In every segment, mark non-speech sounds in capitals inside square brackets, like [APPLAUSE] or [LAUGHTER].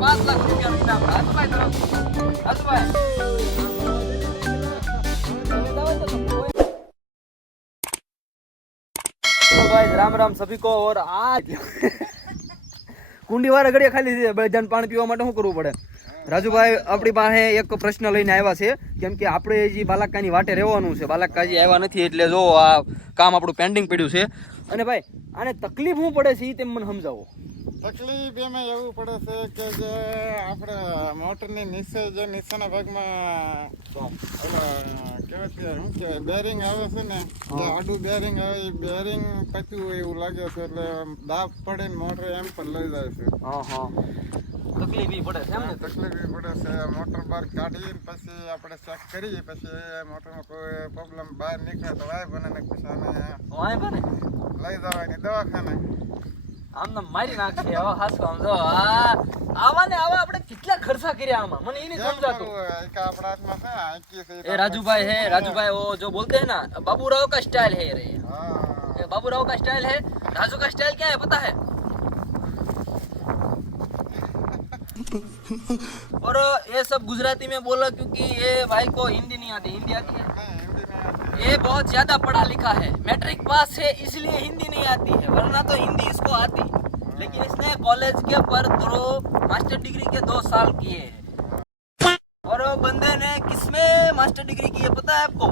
પાંચ લાખ રૂપિયાનું ઇનામ રાજુભાઈ તરફથી રાજુભાઈ तो गाइस राम राम सभी को और आज કુંડી વાળા ઘડીએ ખાલી છે બધાને પાણી પીવા માટે શું કરવું પડે રાજુભાઈ આપણી પાસે એક પ્રશ્ન લઈને આવ્યા છે કેમ કે આપણે હજી બાલાકાની વાટે રહેવાનું છે બાલાકા હજી આવ્યા નથી એટલે જો આ કામ આપણું પેન્ડિંગ પડ્યું છે અને ભાઈ આને તકલીફ શું પડે છે એ તેમ મને સમજાવો તકલીફ એમાં એવું પડે છે કે જે આપણે મોટરની નીચે જે નીચેના ભાગમાં કહેવાય શું કહેવાય બેરિંગ આવે છે ને જે આડું બેરિંગ આવે એ બેરિંગ પચ્યું હોય એવું લાગે છે એટલે દાબ પડે ને મોટર એમ પણ લઈ જાય છે. તકલીફ પડે છે એમ તકલીફ પડે છે મોટર બહાર કાઢી પછી આપણે ચેક કરીએ પછી મોટરમાં કોઈ પ્રોબ્લેમ બહાર નીકળે તો વાય બને ને પછી બને લઈ જવાની દવાખાને. આમ નામ મારી નાખે હવે હાસુ આમ જો આ આવા ને આવા આપણે કેટલા ખર્ચા કર્યા આમાં મને એ નહીં કેમ સમજાતું કરવું હોય? એક આપણા હાથમાં છે આંકી છે ए राजू भाई है राजू भाई वो जो बोलते हैं ना बाबू राव का स्टाइल है रे હા ये बाबू राव का स्टाइल है राजू का स्टाइल क्या है पता है और ये सब गुजराती में बोला क्योंकि ये भाई को हिंदी नहीं आती हिंदी आती है नहीं, हिंदी नहीं आती। ये बहुत ज्यादा पढ़ा लिखा है मैट्रिक पास है इसलिए हिंदी नहीं आती है वरना तो हिंदी इसको आती लेकिन इसने कॉलेज के पर दो मास्टर डिग्री के दो साल किए हैं और वो बंदे ने किसमें मास्टर डिग्री की है पता है आपको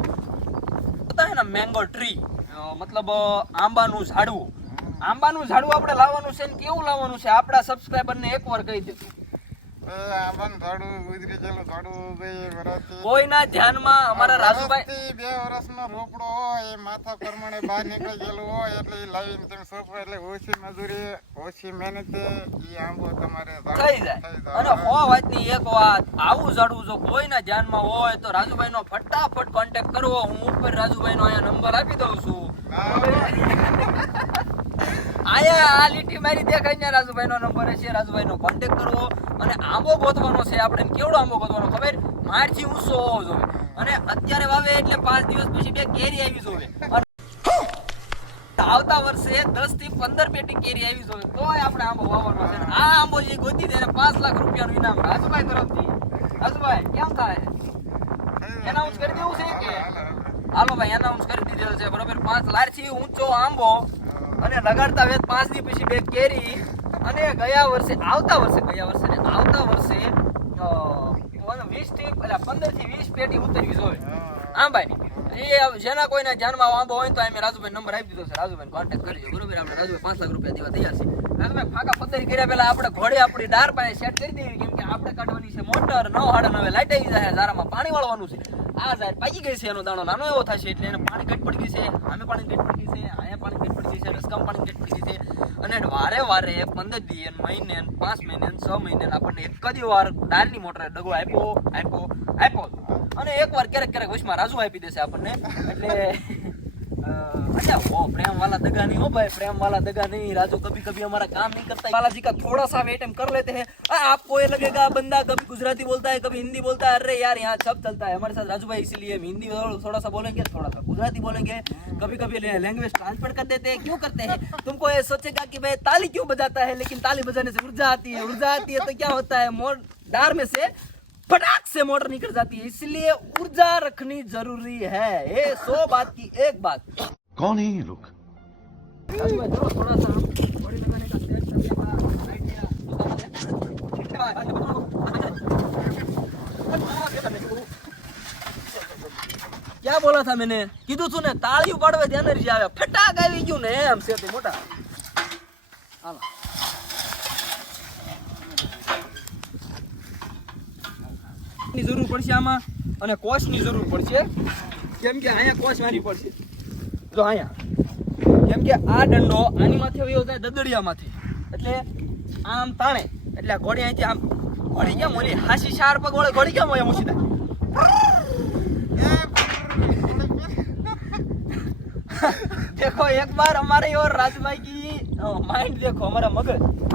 પતા હે ને મેંગો ટ્રી મતલબ અ, આંબાનું ઝાડવું આંબાનું ઝાડવું આપણે લાવવાનું છે ને કેવું લાવવાનું છે આપણા સબસ્ક્રાઇબરને એકવાર કહી દીધું કોઈના ધ્યાનમાં અમારા રાજુભાઈ બે વર્ષનો રોપડો હોય એ માથા પ્રમાણે બહાર નીકળી ગયેલો હોય એટલે લાવીને તમે સોંપો એટલે ઓછી મજૂરી ઓછી મહેનતે એ આંબો તમારે થઈ જાય. અને હો વાતની એક વાત આવું ઝાડવું જો કોઈના ધ્યાનમાં હોય તો રાજુભાઈનો ફટાફટ કોન્ટેક્ટ કરવો. હું ઉપર રાજુભાઈનો અહીંયા નંબર આપી દઉં છું. આયા આ લીટી મારી દેખાય ને રાજુભાઈનો નંબર છે રાજુભાઈનો કોન્ટેક કરવો અને આંબો ગોતવાનો છે આપણે કેવડો આંબો ગોતવાનો ખબર? મારથી ઊંચો હોવો જોઈએ. અને અત્યારે વાવે એટલે પાંચ દિવસ પછી બે કેરી આવી જોઈએ. આવતા વર્ષે દસથી પંદર પેટી કેરી આવી જોઈએ. તોય આપણે આંબો વાવવાનો છે. આ આંબો જે ગોતી દે પાંચ લાખ રૂપિયાનું ઇનામ. રાજુભાઈ તરફથી. રાજુભાઈ કેમ થાય? એનાઉન્સ કરી દેવું છે કે? હાલો ભાઈ એનાઉન્સ કરી દીધેલ છે. બરોબર? પાંચ લારથી ઊંચો આંબો અને લગાડતા વેત પાંચની પછી બે કેરી. અને ગયા વર્ષે આવતા વર્ષે ગયા વર્ષે ને આવતા વર્ષે વીસથી એટલે પંદરથી વીસ પેટી ઉતરવી જોઈએ. આંબાની એ જેના કોઈના ધ્યાનમાં આંબો હોય તો અમે રાજુભાઈ નંબર આપી દીધો છે. રાજુભાઈ કોન્ટેક્ટ કરજો બરોબર? આપણે રાજુભાઈ પાંચ લાખ રૂપિયા દેવા તૈયાર છે. રાજુભાઈ ફાકા પદ્ધતિ કર્યા પહેલા આપણે ઘોડે આપણી ડાર પાસે સેટ કરી દેવી કેમ કે આપણે કાઢવાની છે મોટર. નવ હાડા નવે લાઈટ આવી જાય ઝારામાં પાણી વાળવાનું છે. આ ઝાર પાકી ગઈ છે એનો દાણો નાનો એવો થશે એટલે એને પાણી ઘટ પડી ગઈ છે આમે પાણી ઘટ પડી ગઈ છે પડી છે રસકામ પણ ગઈ છે. અને વારે વારે પંદર દી મહિને પાંચ મહિને છ મહિને આપણને એક જ વાર ડાયરની મોટર ડગો આપ્યો આપ્યો આપ્યો. અને એક વાર ક્યારેક ક્યારેક વચમાં રાજુ આપી દેશે આપણને. એટલે प्रेम वाला दगा नहीं हो भाई प्रेम वाला दगा नहीं राजू कभी कभी हमारा काम नहीं करता बालाजी का थोड़ा सा वेट हम कर लेते हैं आपको ये लगेगा बंदा कभी गुजराती बोलता है कभी हिंदी बोलता है अरे यार यहाँ सब चलता है हमारे साथ राजू भाई इसीलिए हम हिंदी थोड़ा- थोड़ा सा बोलेंगे थोड़ा सा गुजराती बोलेंगे कभी कभी लैंग्वेज ट्रांसफ़र कर देते हैं क्यों करते हैं तुमको ये सोचेगा कि भाई ताली क्यों बजाता है लेकिन ताली बजाने से ऊर्जा आती है ऊर्जा आती है तो क्या होता है मोर डार में से फटाक से मोटर निकल जाती है इसलिए ऊर्जा रखनी जरूरी है ये सौ बात की एक बात कौन है ये लोग રાજુભાઈ, ચલો થોડા સા हम घोड़ी लगाने का सेट करने का आइडिया क्या बोला था मैंने કીધું તું ને તાળીયું પાડવે ત્યાં એનર્જી આવે ફટાક આવી ગયું ને એમ છે તે મોટા હાલો ની જરૂર પડશે આમાં અને કોચની જરૂર પડશે. કેમ કે અહીંયા કોચ મારી પડશે. જો અહીંયા. કેમ કે આ દંડો આની માથે વયો જાય દદડિયામાંથી. એટલે આમ તાણે. એટલે આ ઘોડી અહીંથી આમ ઘોડી કેમ ઓલી હાસી ચાર પગ વાળે ઘોડી કેમ હોય મૂકી [LAUGHS] દેખો એક બાર હમારે ઓર રાજભાઈ કી માઇન્ડ દેખો, અમારા મગજ.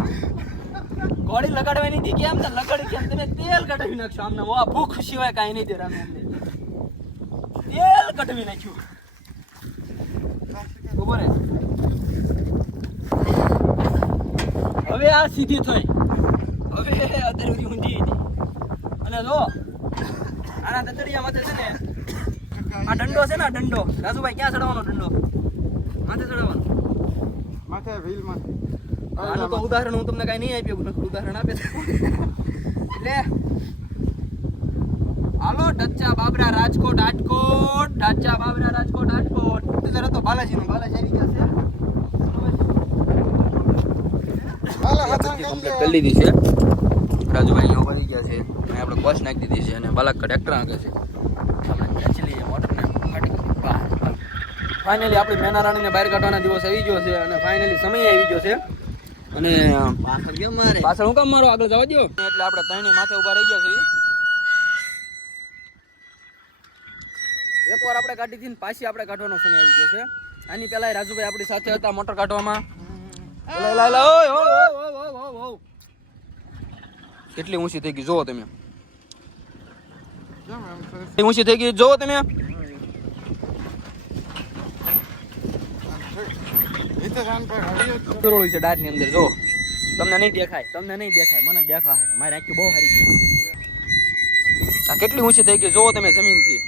ઘોડી લગાડવાની હતી કેમ ને લગાડી કેમ? તમે તેલ કઢાવી નાખશો અમને વા ભૂખ સિવાય કાંઈ નહીં દેરા અમને તેલ કઢાવી નાખ્યું. ખબર હવે આ સીધી થઈ. હવે અત્યારે સુધી ઊંધી હતી. અને જો, આના દતડિયા માથે છે ને, આ દંડો છે ને દંડો રાજુભાઈ, ક્યાં ચડવાનો દંડો માથે ચડાવવાનો માથે વ્હીલમાં આનું તો ઉદાહરણ હું તમને કઈ નહીં આપ્યું નકરું ઉદાહરણ આપે એટલે લે. હાલો ઢચ્ચા બાબરા રાજકોટ આટકોટ ઢચ્ચા બાબરા રાજકોટ આટકોટ જરા તો બાલાજી નું બાલાજી આવી ગયા છે. કમ્પ્લીટ કરી લીધી છે. રાજુભાઈ અહીંયા ઊભા ગયા છે. અને આપણે કોસ નાખી દીધી છે અને બાલાક ટ્રેક્ટર આગે છે. આપણે ખેંચી ફાઇનલી આપણી મેના રાણીને બહાર. કાઢવાના દિવસ આવી ગયો છે અને ફાઇનલી સમય આવી ગયો છે. અને પાછળ કેમ મારે? પાછળ હું કામ મારો? આગળ જવા દો એટલે આપણે ત્રણે માથે ઊભા રહી ગયા છીએ. એકવાર આપણે કાઢી હતી પાછી આપણે કાઢવાનો સમય આવી ગયો છે. આની પહેલા રાજુભાઈ આપણી સાથે હતા મોટર કાઢવામાં. કેટલી ઊંચી થઈ ગઈ? જોવો તમે. ઊંચી થઈ ગઈ? જોવો તમે. જ છે. કરોળી ની અંદર, જો. તમને નહીં દેખાય, તમને નહીં દેખાય, મને દેખાય મારી આંખી બહુ સારી છે. આ કેટલી ઊંચી થઈ ગઈ જોવો તમે જમીનથી.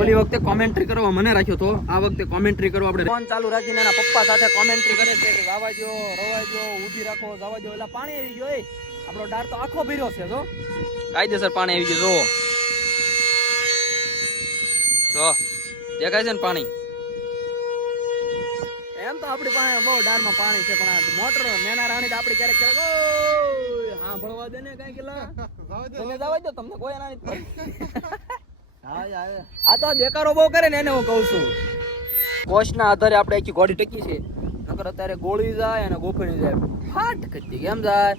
ઓલી વખતે કોમેન્ટ્રી કરવા મને રાખ્યો તો, આ વખતે કોમેન્ટ્રી કરવા આપણે ફોન ચાલુ રાખીને એના પપ્પા સાથે કોમેન્ટ્રી કરે છે કે ગાવા જો રવા જો ઊભી રાખો ગાવા દો એટલે પાણી આવી ગયો આપણો ડાર તો આખો ભર્યો છે, જો. કાયદેસર પાણી આવી ગયો જો જો દેખાય છે ને પાણી? એમ તો આપણી પાસે બહુ ડારમાં પાણી છે પણ આ મોટર મેના રાણી તો આપણી ક્યારેક ક્યારેક ઓય, હા ભણવા દે ને કાંઈ કિલા જાવા તમે જવા દો તમને કોઈ ના આ તો દેકારો બહુ કરે ને એને હું કહું છું. કોષના આધારે આપણે આખી ગોળી ટકી છે. નકર અત્યારે ગોળી જાય અને ગોફણી જાય. ફાટ કરતી કેમ જાય?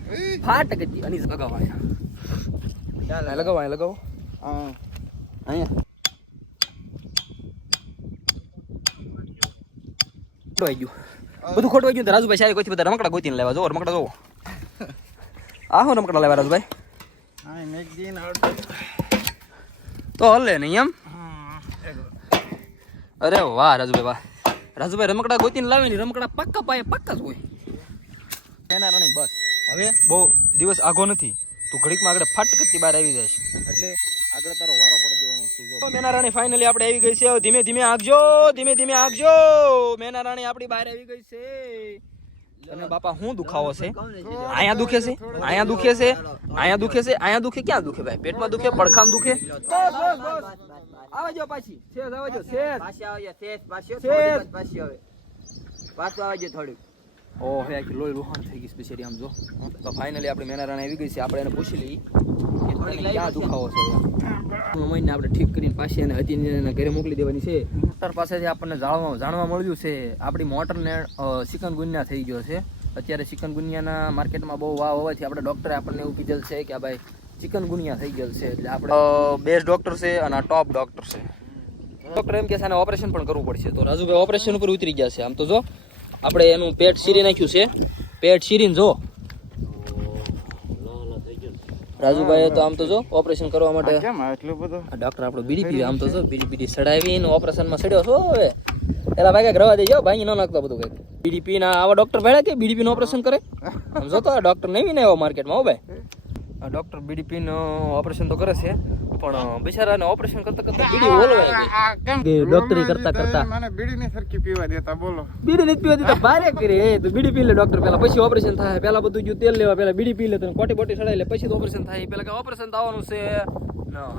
ફાટ કરતી અને લગાવો અહીંયા લગાવો અહીંયા લગાવો. હા. અહીંયા. ખોટવાઈ ગયું. બધું ખોટવાઈ ગયું રાજુભાઈ સારી કોઈથી બધા રમકડા ગોતીને લેવા જો રમકડા જોવો [LAUGHS] આ હું રમકડા લેવા રાજુભાઈ. તો હલે નહીં એમ? અરે વાહ રાજુભાઈ વાહ. રાજુભાઈ રમકડા ગોતીને લાવે ને રમકડા પાક્કા પાયે પાક્કા જ હોય. એના રણી બસ. હવે? બહુ દિવસ આઘો નથી. તું ઘડીકમાં આગળ ફાટકતી બહાર આવી જાય એટલે આગળ તારો વારો પડી મેના રાણી ફાઇનલી આપણે આવી ગઈ છે. ધીમે ધીમે આગજો ધીમે ધીમે આગજો. મેના રાણી આપણી બહાર આવી ગઈ છે. અને બાપા હું દુખાવો છે? અહીંયા દુખે છે? અહીંયા દુખે છે? અહીંયા દુખે છે? અહીંયા દુખે? ક્યાં દુખે ભાઈ? પેટમાં દુખે? પડખામ દુખે? આવજો પાછી. આવજો આવે પાછી આવજો પાછી આવજો. થોડી વાર પાછી આવે. પાછું આવજે થોડું ઓ હે આખી લોહી લુહાણ થઈ ગઈ બિચારી આમ જો. તો ફાઇનલી આપણે મેના રાણા આવી ગઈ છે. આપણે એને પૂછી લઈ કે તને ક્યાં દુખાવો છે મમ્મીને આપણે ઠીક કરીને પાછી એને હતી ઘરે મોકલી દેવાની છે. ડોક્ટર પાસેથી આપણને જાણવા જાણવા મળ્યું છે આપણી મોટરને ચિકનગુનિયા થઈ ગયો છે. અત્યારે ચિકનગુનિયાના માર્કેટમાં બહુ વાવ હોવાથી આપણે ડોક્ટરે આપણને એવું કીધેલ છે કે ભાઈ ચિકનગુનિયા થઈ ગયેલ છે. એટલે આપણે બેસ્ટ ડોક્ટર છે અને આ ટોપ ડોક્ટર છે. ડૉક્ટર એમ કે છે ઓપરેશન પણ કરવું પડશે. તો રાજુભાઈ ઓપરેશન ઉપર ઉતરી ગયા છે. આમ તો જો આપણે એનું પેટ શીરી નાખ્યું છે. પેટ શીરીને જો. રાજુભાઈ તો આમ તો જો ઓપરેશન કરવા માટે કેમ એટલું બધું? ડોક્ટર આપણો બીડી પીવે આમ તો જો બીડી બીડી સડાવીને ઓપરેશનમાં સડ્યો છો હવે. પેલા ભાઈ કંઈક રવા દેજો ભાઈ ન નાખતો બધું કંઈક બીડી પીને આવા ડોક્ટર ભેળા કે બીડી પીને ઓપરેશન કરે? સમજો તો ડોક્ટર નહીં ને આવ્યો માર્કેટમાં હો ભાઈ. આ ડોક્ટર બીડી પીને ઓપરેશન તો કરે છે. પણ બિચારાને ઓપરેશન કરતા કરતા બીડી ઓલવાઈ ગઈ. કે ડોક્ટરી કરતા કરતા. મને બીડીની સરખી પીવા દેતા બોલો. બીડી ની પીવા દેતા ભારે કરે. એ તો બીડી પી લે ડોક્ટર પેલા પછી ઓપરેશન થાય. પેલા બધું જો તેલ લેવા પેલા બીડી પી લે તો કોટી બોટી સડાઈ લે પછી તો ઓપરેશન થાય. પેલા કે ઓપરેશન થવાનું છે. ના